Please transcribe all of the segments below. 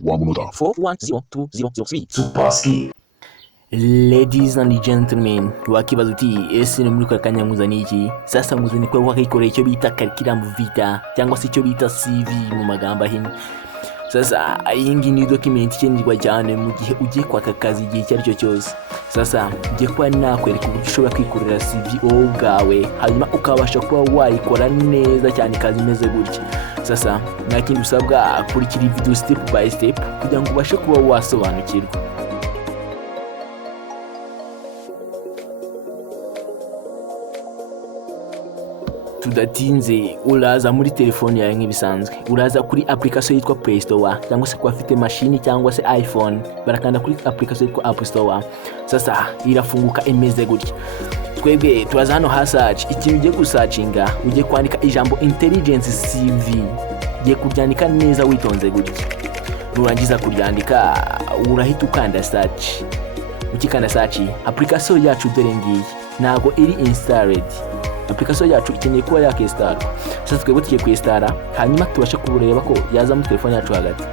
wa munota 4102003. Tupaski. Ladies and gentlemen, wakibaza uti ese ni muri kwa kanyamuza niki? Sasa muzini kwa wakikorera icyo bita curriculum vitae cyangwa se icyo bita CV mu magambo ahinnye. Sasa iyi ngiyi ni document ikenderwa cyane mu gihe ugiye kwaka akazi igihe icyo ari cyo cyose. Sasa ngiye kuba nakwereka uburyo ushobora kwikorera CV ubwawe hanyuma ukabasha kuba wayikora neza cyane kazi imeze gutya. Sasa nta kindi usabwa, kurikira video step by step kugira ngo ubashe kuba wasobanukirwa. Tudatinze, uraza muri telefone yawe nk'ibisanzwe, uraza kuri application yitwa Play Store cyangwa se kwa afite machine cyangwa se iPhone barakanda kuri application yitwa App Store. Sasa irafunguka imeze gutya. Twebwe turaza hano search, ikintu ugiye gusearchinga ugiye kwandika ijambo intelligence CV, ugiye kubyandika neza witonze gutya. Nurangiza kuryandika urahita ukanda search. Ukikanda search, application yacu dore ngiyi ntago iri installed. Application yacu ikeneye kuba yakistara. Sasa twebwe tugiye kwistara hanyuma tubashe kubureba ko yaza mu telefone yacu hagati.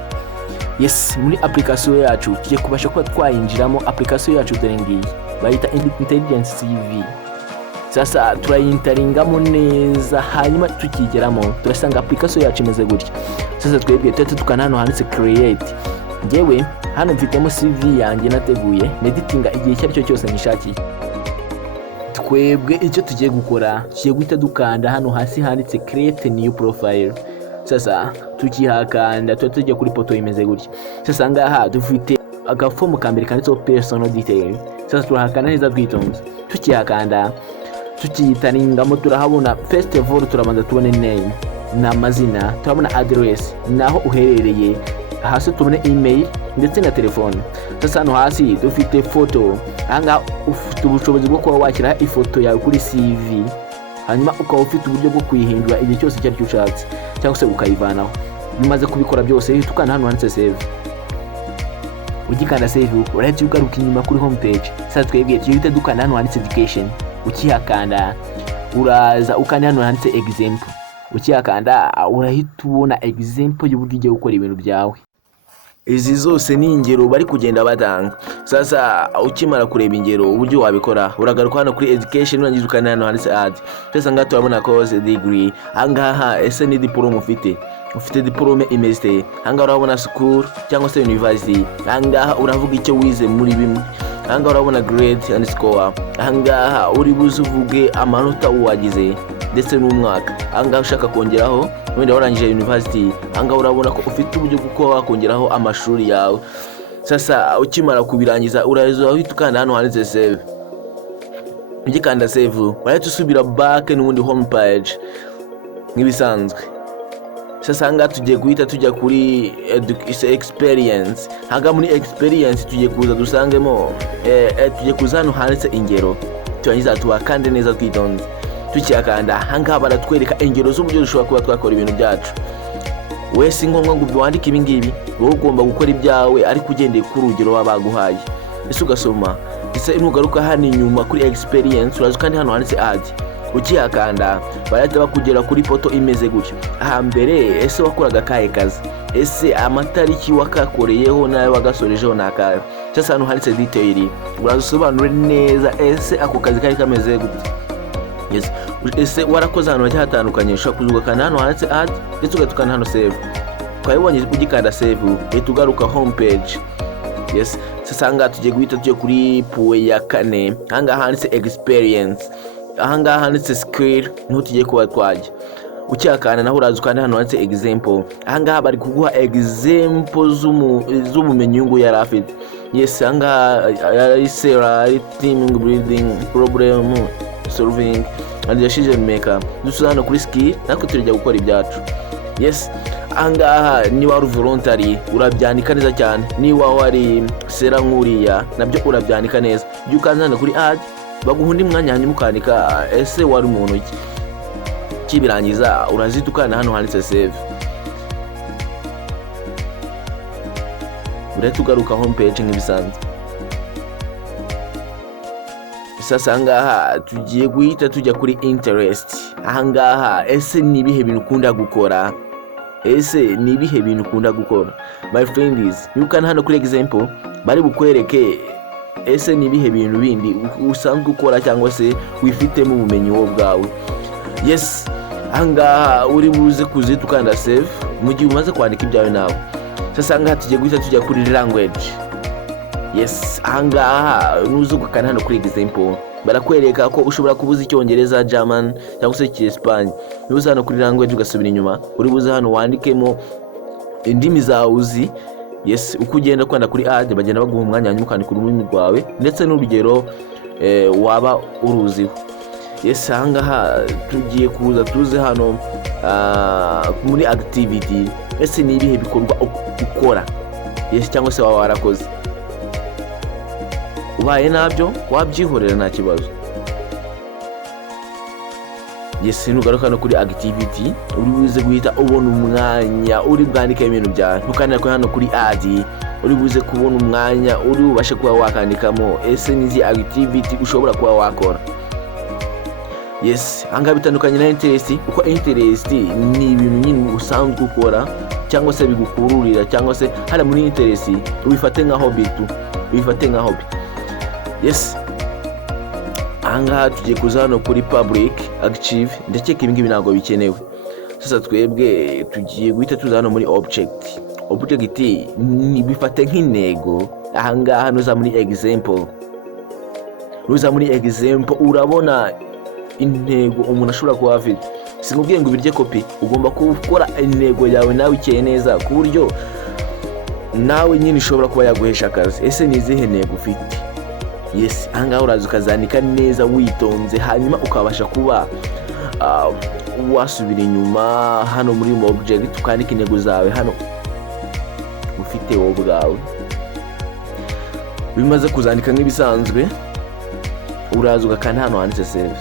Yes, muri application yacu tugiye kubasha kuba twayinjiramo. Application yacu dore ngiyi bayita intelligence CV. Sasa turayintaringamo neza hanyuma tukigeramo turasanga application yacu imeze gutya. Sasa twebwe tukana hano handitse create. Ngewe hano mfitemo CV yanjye nateguye neditinga igihe icyo ari cyo cyose nishakiye. Twebwe icyo tugiye gukora kigiye guhita dukanda hano hasi handitse create new profile. Sasa tukihakanda tujya kuri poto imeze gutya. Sasa ngaha dufite agafomu kambere kanditseho personal detail. Sasa turahakana neza twitonze. Tukihakanda tukiyitaningamo turahabona first of all turabanza tubone name na mazina, turabona address naho uherereye, hasi tubone email ndetse na telefone. Sasa hano hasi dufite photo. Hanga ufite ubushobozi bwo kuba wakira ifoto yawe kuri CV hanyuma ukaba ufite uburyo bwo kuyihindura igihe cyose cyari cyushatse cyangwa se ukayivanaho. Bimaze kubikora byose tukana hano handitse save. Ugikanda save urahita ugaruka inyuma kuri home page. Sasa twebwe tuyita dukana hano handitse education. Ukihakanda uraza ukanda hano handitse example. Ukihakanda urahita ubona example y'uburyo ugiye gukora ibintu byawe. Izi zose ni ingero bari kugenda batanga. Sasa ukimara kureba ingero uburyo wabikora uragaruka hano kuri education urangiza ukana hano handitse add. Sasa ngaho turabona course degree. Angaha ese ni diploma ufite diploma imeste. Angaha urabona school cyangwa se university. Angaha uravuga icyo wize muri bimwe. Angaha urabona grade and score. Angaha uri buzuvuge amanota wagize ndetse n'umwaka. Angaha ushaka kongeraho wenda warangije university. Angaha urabona ko ufite uburyo bwo wakongeraho amashuri yawe. Sasa ukimara kubirangiza uraza uhita ukanda hano handitse save. Ugikanda save urahita usubira back n'ubundi home page nk'ibisanzwe. Sasa ngaha tugiye guhita tujya kuri experience. Hanga muri experience tugiye kuza dusangemo tugiye kuza hano handitse ingero. Turangiza tuwakande neza twitonze. Tukiyakanda hanga baratwereka ingero z'uburyo dushobora kuba twakora ibintu byacu. Wese ngombwa ngo wandike ibi ngibi, wowe ugomba gukora ibyawe ariko ugendeye ku rugero wabaguhaye. Ese ugasoma ese nugaruka hano inyuma kuri experience uraza kandi hano handitse add. Ukihakanda barahita bakugera kuri poto imeze gutyo. Hambere ese wakoraga kahe kazi, ese amatariki wakakoreyeho nayo wagasorejeho nakahe. Sasa hano handitse detail uraza usobanure neza ese ako kazi kari kameze gute. Yes, ese warakoze hano hatandukanye ushobora kuzugakana hano handitse add ndetse ugatukana hano save. Twabonye ugikanda save tugaruka home page. Yes, sasa ngaha tugiye guhita tujye kuri puwe ya kane. Hanga handitse experience. Ahanga handitse skill niho tugiye kuba twajya. Ukihakana naho uraza ukanda hano handitse example. Ahanga bari kuguha example z'ubumenyi ngo yari afite. Yes, hanga yari team building, problem solving and decision maker. Dusuza hano kuri skill nako turajya gukora ibyacu. Yes, angaha ni wari voluntary urabyandika neza cyane. Ni wari sera nkuriya nabyo urabyandika neza. Byo ukanzana kuri add baguhundi mwanya hanyuma ukandika ese wari umuntu iki. Kibirangiza urazitukana hano handitse save. Urahita ugaruka home page nk'ibisanzwe. Sasa angaha tugiye guhita tujya kuri interest. Ahangaha ese ni ibihe bintu ukunda gukora. Ese ni ibihe bintu ukunda gukora. my friends, yukana hano kuri example bari bukwereke ese nibihe bintu bindi usanzwe ukora cyangwa se wifitemo ubumenyi wowe bwawe. Yes, ahangaha uri buze kuzi tukanda save mu gihe umaze kwandika ibyawe nawe. Sasa ahangaha tugiye guhita tujya kuri language. Yes, ahangaha nuzo gukana hano kuri example barakwereka ko ushobora kubuza Icyongereza, German cyangwa se Icyesipanye. Nuza hano kuri language ugasubira inyuma, uri buze hano wandikemo indimi zawe uzi. Yes, uko ugenda kwanda kuri add bagenda baguha umwanya hanyuma ukandika ururimi rwawe ndetse n'urugero waba uruziho. Yes, ahangaha tugiye kuza tuze hano muri activity. Ese ni ibihe bikorwa ukora? Yes, cyangwa se waba warakoze ubaye nabyo wabyihorera nta kibazo. Yes, nugaruka no kuri activity uri buze guhita ubona umwanya uri bwandika ibintu byawe. Ntukandika ko hano kuri add uri buze kubona umwanya uri ubashe kuba wakandikamo ese nizi activity ushobora kuba wakora. Yes, anga bitandukanye na interest, uko interest ni ibintu nyine usanzwe ukora cyangwa se bigukururira cyangwa se hari muri interest ubifate nka hobby tu, ubifate nka hobby. Yes, anga tugiye kuza hano kuri public archive ndakeka ibi ngibi ntabwo bikenewe. Sasa twebwe tugiye guhita tuza hano muri object. Object ni bifate nk'intego. Ahangaha nuza muri example, nuza muri example urabona intego umuntu ashobora kuba afite. Simubwiye ngo birye copy, ugomba gukora intego yawe nawe ikeye neza ku buryo nawe nyine ushobora kuba yaguhesha akazi. Ese ni izihe ntego ufite? Yes, ahangaha uraza ukazandika neza witonze hanyuma ukabasha kuba wasubira inyuma hano muri object ukandika intego zawe hano ufite wowe bwawe. Bimaze kuzandika nk'ibisanzwe uraza ugakanda hano handitse save.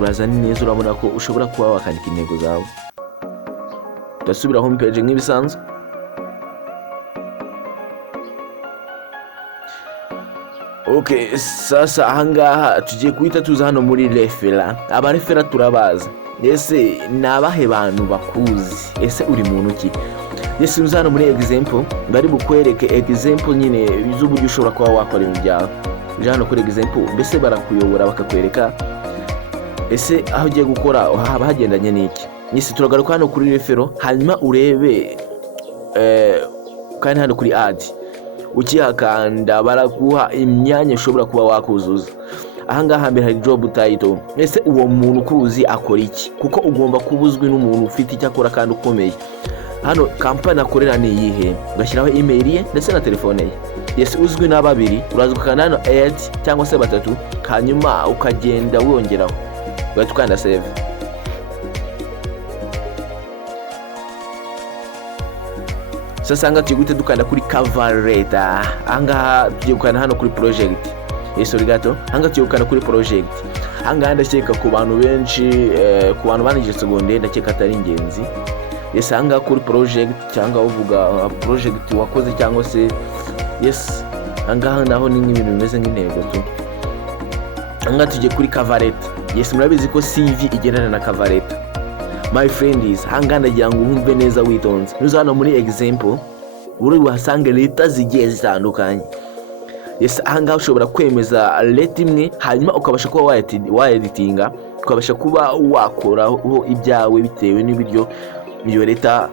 Uraza neza urabona ko ushobora kuba wakandika intego zawe. Utasubira home page nk'ibisanzwe. Okay, sasa ahangaha tugiye kuhita tuza hano muri refera. Aba refera turabaza. Ese nabahe bantu bakuzi? Ese uri muntu ki? Yes, uza hano muri example bari bukwereke example nyine z'uburyo ushobora kuba wakora ibintu byawe. Uje hano kuri example mbese barakuyobora bakakwereka ese aho ugiye gukora haba hagendanye n'iki. Yes, turagaruka hano kuri refero hanyuma urebe kandi hano kuri add ukihakanda baraguha imyanya ushobora kuba wakuzuza. Ahangaha mbere hari job title. Ese uwo muntu kuzi akora iki? Kuko ugomba kubuzwi n'umuntu ufite icyo akora kandi ukomeye. Hano company akorera ni iyihe, ugashyiraho email ye ndetse na telefone ye. Yes, uzwi na babiri uraza ukanda hano 8 cyangwa se batatu hanyuma ukagenda wongeraho ugatukanda save. Sasa anga tugiye dukanda kuri cover letter. Anga tugiye gukanda hano kuri project. Yes, origato. Anga tugiye gukanda kuri project. Anga ndakeka ku bantu benshi ku bantu banije secondaire ndakeka atari ingenzi. Yes, anga kuri project cyangwa uvuga project wakoze cyangwa se yes, anga naho ni nk'ibintu bimeze nk'intego tu. Anga tugiye kuri cover letter. Yes, murabizi ko CV igendana na cover letter. My friends, anga ndagira ngo umve neza witonze. Nuza hano muri example uri wasange leta zigiye zitandukanye. Yes, anga ushobora kwemeza leta imwe hanyuma ukabasha kuba wa-editinga, ukabasha kuba wakoraho ibyawe bitewe n'ibiryo iyo leta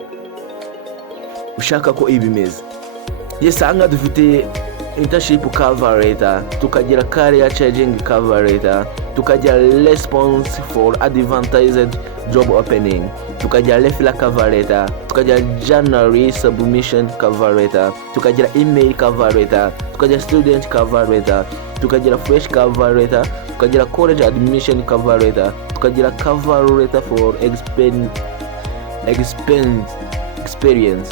ushaka ko ibimeze. Yes, anga dufite internship cover letter, tukagira career changing cover letter, tukagira response for advertised job opening, tukagira referral cover letter, tukagira January submission cover letter, tukagira email cover letter, tukagira student cover letter, tukagira fresh cover letter, tukagira college admission cover letter, tukagira cover letter for experience.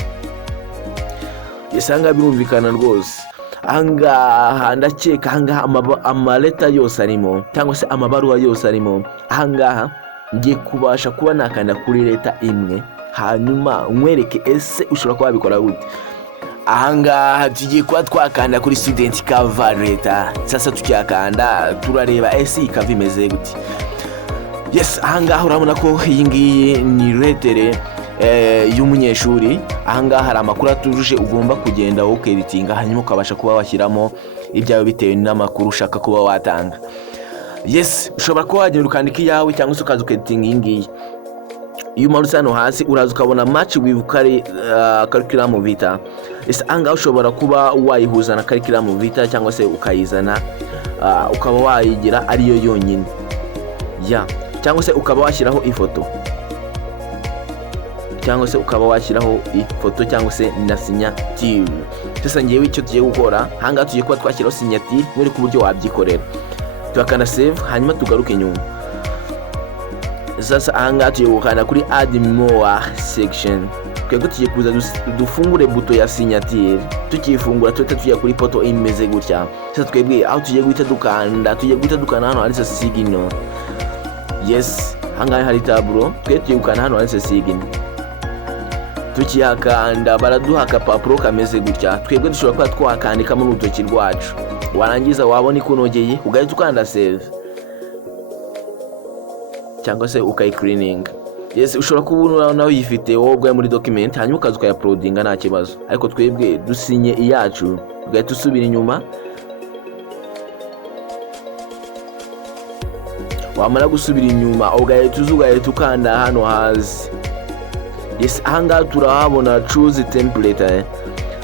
Yesanga birumvikana rwose. Ahangaha ndakeka ahangaha amaleta yose arimo cyangwa se amabaruwa yose arimo. Ahangaha ngiye kubasha kuba nakanda kuri leta imwe hanyuma nkwereke ese ushobora kuba wabikora gute. Ahangaha tugiye kuba twakanda kuri student cover letter. Sasa tukiyakanda turareba ese ikava imeze gute. Yes, ahangaha urabona ko iyi ngiyi ni letere y'umunyeshuri. Ahangaha hari amakuru atujuje ugomba kugenda ukeditinga hanyuma ukabasha kuba washyiramo ibyawe bitewe n'amakuru ushaka kuba watanga. Yes, ushobora kuba wagenda ukandika iyawe cyangwa se ukaza ukeditinga iyi ngiyi. Iyo umanutse hano hasi uraza ukabona match with curriculum vitae. Ahangaha ushobora kuba wayihuza na curriculum vitae cyangwa se ukayizana ukaba wayigira ariyo yonyine, cyangwa se ukaba washyiraho ifoto, cyangwa se na signature. Sasa ngewe icyo tugiye gukora ahangaha tugiye kuba twashyiraho signature muri ku buryo wabyikorera. Tukana save hanyuma tugaruke nyuma. Sasa ahangaha tugiye gukanda kuri add more section. Twebwe tugiye kuza dufungure buto ya signature. Tukifungura tujya kuri poto imeze gutya. Sasa twebwe aho tugiye guhita dukanda hano handitse signal. Yes, ahangaha hari tableau. Twebwe tugiye gukanda hano handitse signal. Tukihakanda baraduha akapapuro kameze gutya. Twebwe dushobora kuba twakandikamo n'urutoki rwacu. Warangiza wabona ikunogeye ugahita ukanda save cyangwa se ukayicleaning. Yes, ushobora kubona nawe yifite wowe ubwawe muri document hanyuma ukaza ukayaploadinga nta kibazo. Ariko twebwe dusinye iyacu ugahita usubira inyuma. Wamara gusubira inyuma ugahita ukanda hano hasi. Yes, ahangaha turahabona choose template.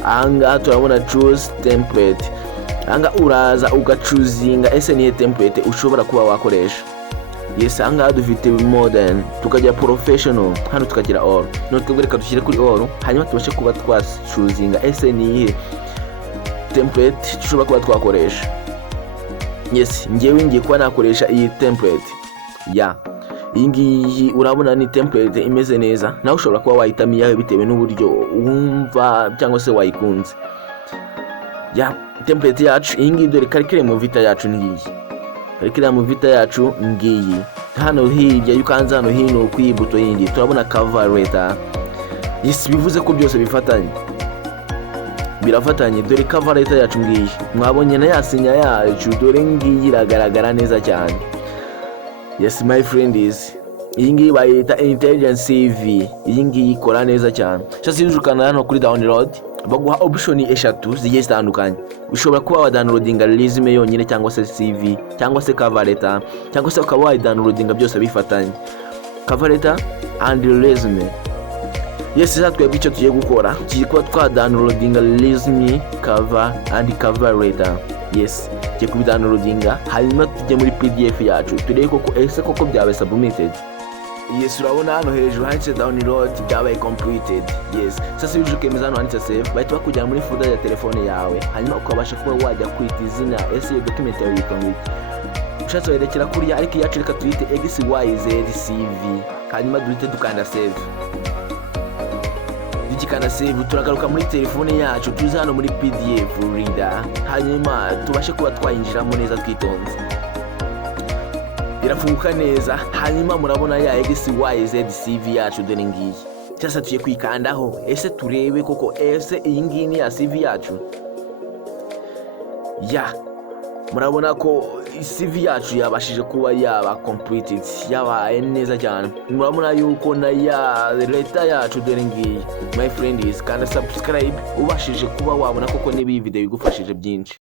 Ahangaha turabona choose template. Ahangaha uraza ugachuzinga ese niye template ushobora kuba wakoresha. Yes, ahangaha dufite modern, tukajya professional, hano tukagira all. None twebwe reka dushyire kuri all hanyuma tubashe kuba twachuzinga ese niye template ushobora kuba twakoresha. Yes, ngewe ngiye kuba nakoresha iyi template. Iyi ngiyi urabona ni template imeze neza. Nawe ushobora kuba wahitamo iyawe bitewe n'uburyo wumva cyangwa se wayikunze. Template yacu iyi ngiyi dore curriculum vitae yacu ngiyi. Curriculum vitae yacu ngiyi. Hano hirya yukanza hano hino kuri buto yindi turabona cover letter. Yes, bivuze ko byose birafatanye. Dore cover letter yacu ngiyi. Mwabonye na yasinya yacu dore ngiyi iragaragara neza cyane. Yes my friends, iyi ngiyi bayita intelligent CV. Iyi ngiyi ikora neza cyane. Cyase yujukana hano kuri download baguha option eshatu zigiye zitandukanye. Ushobora kuba wa downloadinga resume yonyine cyangwa se CV cyangwa se cover letter cyangwa se ukaba wa downloadinga byose bifatanye, cover letter and resume. Yes, sasa twebwe icyo tugiye gukora tugiye kuba twa downloadinga resume cover letter. Yes, tugiye kubidownloadinga hanyuma tujye muri PDF yacu turebe koko byabaye submitted. Yes, urabona hano hejuru handitse download byabaye completed. Yes, sasa uje ukemeza hano handitse save bahita bakujyana muri folder ya telefone yawe hanyuma ukabasha kuba wajya kwita izina ese iyo document yawe yitwa ushatse werekera kuri ariko yacu reka tuyite XYZ-CV hanyuma duhite dukanda save. Dukanda save turagaruka muri telefone yacu tuza hano muri PDF reader hanyuma tubashe kuba twayinjiramo neza twitonze. Irafunguka neza hanyuma murabona ya XYZ-CV yacu dore ngiyi. Sasa tugiye kwikandaho ese turebe koko ese iyi ngiyi ni ya CV yacu. Murabona ko CV yacu yabashije kuba yaba completed, yabaye neza cyane. Murabona yuko na ya letter yacu dore ngiyi. My friend is kanda subscribe ubashije kuba wabona koko niba iyi video igufashije byinshi.